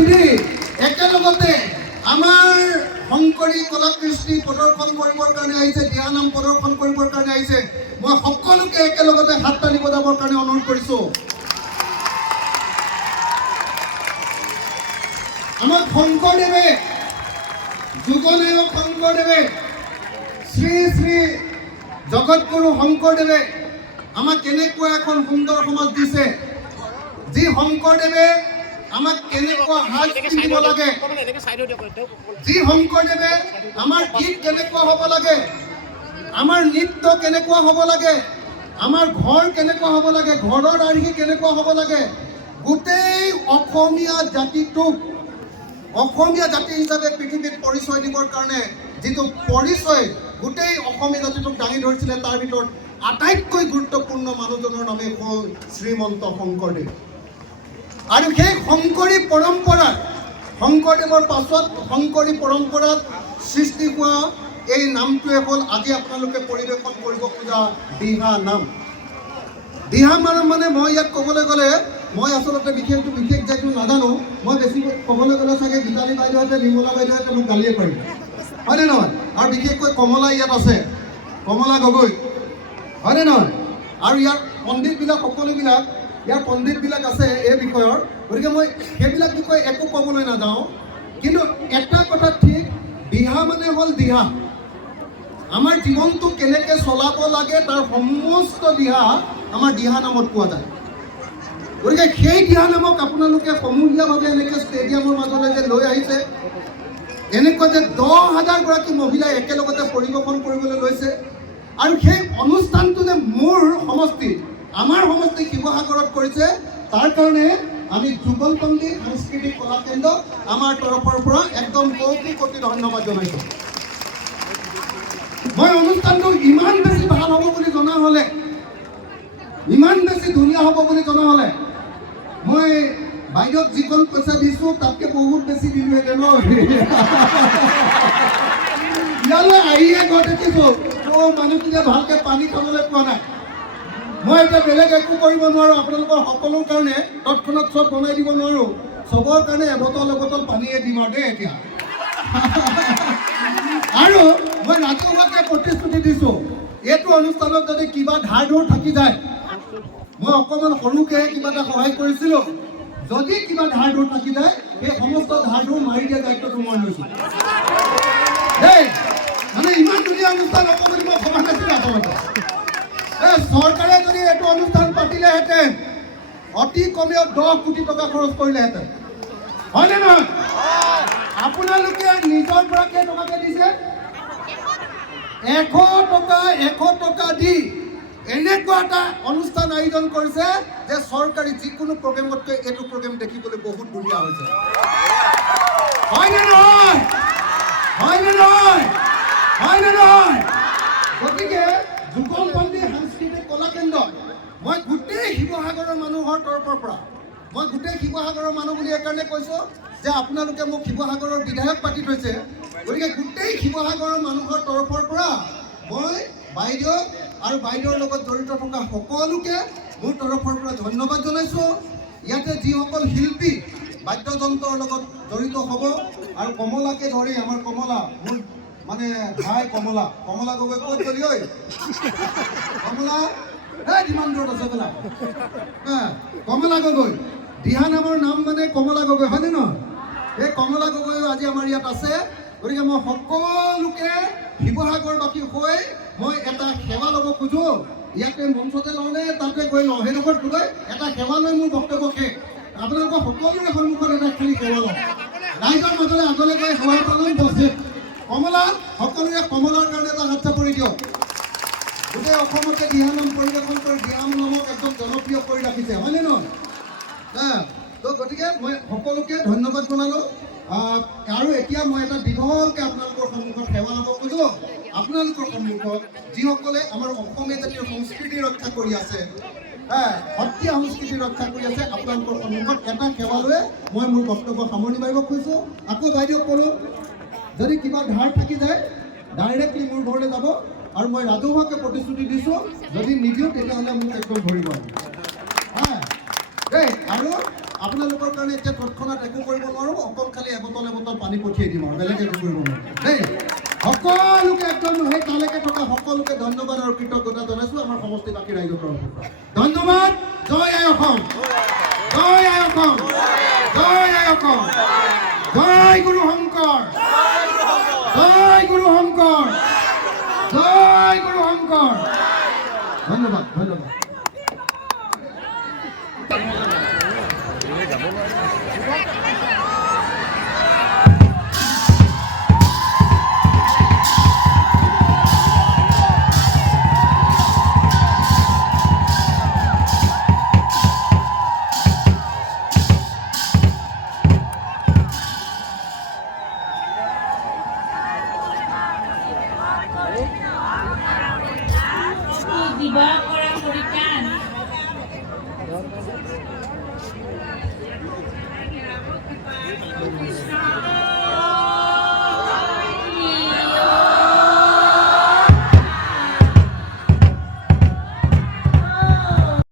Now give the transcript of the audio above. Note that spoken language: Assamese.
পিন্ধি একেলগতে আমাৰ শংকৰী কলা কৃষ্টি প্ৰদৰ্শন কৰিবৰ কাৰণে আহিছে, দিহানাম প্ৰদৰ্শন কৰিবৰ কাৰণে আহিছে। মই সকলোকে একেলগতে হাত তালি বজাবৰ কাৰণে অনুৰোধ কৰিছোঁ। আমাক শংকৰদেৱে, যুগনায়ক শংকৰদেৱে, শ্ৰী শ্ৰী জগতগুৰু শংকৰদেৱে আমাক কেনেকুৱা এখন সুন্দৰ সমাজ দিছে, যি শংকৰদেৱে আমাক কেনেকুৱা সাজ পিন্ধিব লাগে, যি শংকৰদেৱে আমাৰ গীত কেনেকুৱা হ'ব লাগে, আমাৰ নৃত্য কেনেকুৱা হ'ব লাগে, আমাৰ ঘৰ কেনেকুৱা হ'ব লাগে, ঘৰৰ আৰ্হি কেনেকুৱা হ'ব লাগে, গোটেই অসমীয়া জাতিটোক অসমীয়া জাতি হিচাপে পৃথিৱীত পৰিচয় দিবৰ কাৰণে যিটো পৰিচয় গোটেই অসমীয়া জাতিটোক দাঙি ধৰিছিলে, তাৰ ভিতৰত আটাইতকৈ গুৰুত্বপূৰ্ণ মানুহজনৰ নামেই হ'ল শ্ৰীমন্ত শংকৰদেৱ। আৰু সেই শংকৰী পৰম্পৰাত, শংকৰদেৱৰ পাছত শংকৰী পৰম্পৰাত সৃষ্টি হোৱা এই নামটোৱে হ'ল আজি আপোনালোকে পৰিৱেশন কৰিব খোজা দিহা নাম। দিহা মানে মই ইয়াত ক'বলৈ গ'লে মই আচলতে বিশেষ যেটো নাজানো, মই বেছি ক'বলৈ গ'লে চাগে গীতালী বাইদেউহঁতে, নিৰ্মলা বাইদেউহঁতে মোক গালিয়ে পাৰিব, হয়নে নহয়? আৰু বিশেষকৈ কমলা ইয়াত আছে, কমলা গগৈ, হয়নে নহয়? আৰু ইয়াৰ পণ্ডিতবিলাক, সকলোবিলাক ইয়াৰ পণ্ডিতবিলাক আছে এই বিষয়ৰ, গতিকে মই সেইবিলাক বিষয়ে একো ক'বলৈ নাযাওঁ। কিন্তু এটা কথা ঠিক, দিহা মানে হ'ল দিহা। আমাৰ জীৱনটো কেনেকৈ চলাব লাগে তাৰ সমস্ত দিহা আমাৰ দিহা নামত পোৱা যায়। গতিকে সেই দিহা নামক আপোনালোকে সমূহীয়াভাৱে এনেকৈ ষ্টেডিয়ামৰ মাজলৈ যে লৈ আহিছে, এনেকুৱা যে 10,000 গৰাকী মহিলাই একেলগতে পৰিৱেশন কৰিবলৈ লৈছে, আৰু সেই অনুষ্ঠানটো যে মোৰ সমষ্টি, আমাৰ সমষ্টি শিৱসাগৰত কৰিছে, তাৰ কাৰণে আমি যুগলপন্থী সাংস্কৃতিক কলা কেন্দ্ৰ আমাৰ তৰফৰ পৰা একদম কোটি কোটি ধন্যবাদ জনাইছোঁ। মই অনুষ্ঠানটো ইমান বেছি ভাল হ'ব বুলি জনা হ'লে, ইমান বেছি ধুনীয়া হ'ব বুলি জনা হ'লে মই বাইদেউক যিকণ পইচা দিছোঁ তাতকৈ বহুত বেছি দিলোঁহেঁতেন ন। ইয়ালৈ আহিয়ে গৈ দেখিছোঁ মানুহখিনিয়ে ভালকৈ পানী খাবলৈ পোৱা নাই। মই এতিয়া বেলেগ একো কৰিব নোৱাৰোঁ, আপোনালোকৰ সকলোৰ কাৰণে তৎক্ষণাত চব বনাই দিব নোৱাৰোঁ, চবৰ কাৰণে এবটল পানীয়ে দিম আৰু দেই এতিয়া। আৰু মই ৰাজহুৱাকৈ প্ৰতিশ্ৰুতি দিছোঁ, এইটো অনুষ্ঠানত যদি কিবা ধাৰ ধুৰ থাকি যায়, মই অকণমান সৰুকৈ কিবা এটা সহায় কৰিছিলোঁ, যদি কিবা ধাৰ ধুৰ থাকি যায় সেই সমস্ত ধাৰ ধুৰ মাৰি দিয়া দায়িত্বটো মই লৈছোঁ দেই। মানে ইমান ধুনীয়া অনুষ্ঠান হ'ব বুলি মই ভবা নাছিলোঁ আচলতে। চৰকাৰে যদি এইটো অনুষ্ঠান পাতিলেহেঁতেন অতি কমেও 10 কোটি টকা খৰচ কৰিলেহেঁতেন, হয়নে নহয়? আপোনালোকে নিজৰ পৰা কেইটকাকৈ দিছে? 100 টকা দি এনেকুৱা এটা অনুষ্ঠান আয়োজন কৰিছে যে চৰকাৰী যিকোনো প্ৰগ্ৰেমতকৈ এইটো প্ৰগ্ৰেম দেখিবলৈ বহুত ধুনীয়া হৈছে, হয়নে নহয়? হয়নে নহয়? হয়নে নহয়? গতিকে যুগলপন্থী সাংস্কৃতিক কলা কেন্দ্ৰ মই গোটেই শিৱসাগৰৰ মানুহৰ তৰফৰ পৰা, মই গোটেই শিৱসাগৰৰ মানুহ বুলি এইকাৰণে কৈছোঁ যে আপোনালোকে মোক শিৱসাগৰৰ বিধায়ক পাতি থৈছে, গতিকে গোটেই শিৱসাগৰৰ মানুহৰ তৰফৰ পৰা মই বাইদেউ আৰু বাইদেউৰ লগত জড়িত থকা সকলোকে মোৰ তৰফৰ পৰা ধন্যবাদ জনাইছোঁ। ইয়াতে যিসকল শিল্পী বাদ্যযন্ত্ৰৰ লগত জড়িত হ'ব, আৰু কমলাকে ধৰি আমাৰ কমলা, মোৰ মানে ভাই কমলা গগৈ ক'ত গলি ঐ? কমলা কিমান দূৰত আছে বোলা? কমলা গগৈ, দিহা নামৰ নাম মানে কমলা গগৈ, হয়নে নহয়? এই কমলা গগৈও আজি আমাৰ ইয়াত আছে। গতিকে মই সকলোকে শিৱসাগৰবাসী হৈ মই এটা সেৱা ল'ব খোজোঁ। ইয়াতে মঞ্চতে লওঁনে তাতে গৈ লওঁ, সেইডোখৰত গৈ এটা সেৱা লৈ মোৰ বক্তব্য শেষ। আপোনালোকৰ সকলোৰে সন্মুখত এটা খালী সেৱা লওঁ, ৰাইজৰ মাজলৈ আগলৈ গৈ সেৱা পালন বছে। কমলা, সকলোৰে কমলাৰ কাৰণে এটা হাত চাপৰি দিয়ক। গোটেই অসমতে দিহানাম পৰিৱেশন কৰি দিহানাম নামক একদম জনপ্ৰিয় কৰি ৰাখিছে, হয়নে নহয়? তো গতিকে মই সকলোকে ধন্যবাদ জনালোঁ। আৰু এতিয়া মই এটা দীঘলকৈ আপোনালোকৰ সন্মুখত সেৱা ল'ব খোজোঁ। আপোনালোকৰ সন্মুখত যিসকলে আমাৰ অসমীয়া জাতীয় সংস্কৃতি ৰক্ষা কৰি আছে, সত্ৰীয়া সংস্কৃতি ৰক্ষা কৰি আছে, আপোনালোকৰ সন্মুখত এটা সেৱা লৈ মই মোৰ বক্তব্য সামৰণি মাৰিব খুজিছোঁ। আকৌ বাইদেউক ক'লোঁ, যদি কিবা ধাৰ থাকি যায় ডাইৰেক্টলি মোৰ ঘৰলৈ যাব, আৰু মই ৰাজহুৱাকৈ প্ৰতিশ্ৰুতি দিছোঁ, যদি নিদিওঁ তেতিয়াহ'লে মোক একদম ধৰিব দেই। আৰু আপোনালোকৰ কাৰণে এতিয়া তৎক্ষণাত একো কৰিব নোৱাৰোঁ, বটল পানী পঠিয়াই দিম আৰু বেলেগ একো কৰিব নোৱাৰিম দেই সকলোকে একদম সেই তালৈকে থকা সকলোকে ধন্যবাদ আৰু কৃতজ্ঞতা জনাইছোঁ আমাৰ সমষ্টিবাসী ৰাইজৰ তৰফৰ পৰা ধন্যবাদ জয় আই অসম জয় আই অসম জয় আই অসম জয় গুৰু শংকৰ জয় গুৰু শংকৰ জয় গুৰু শংকৰ ধন্যবাদ ধন্যবাদ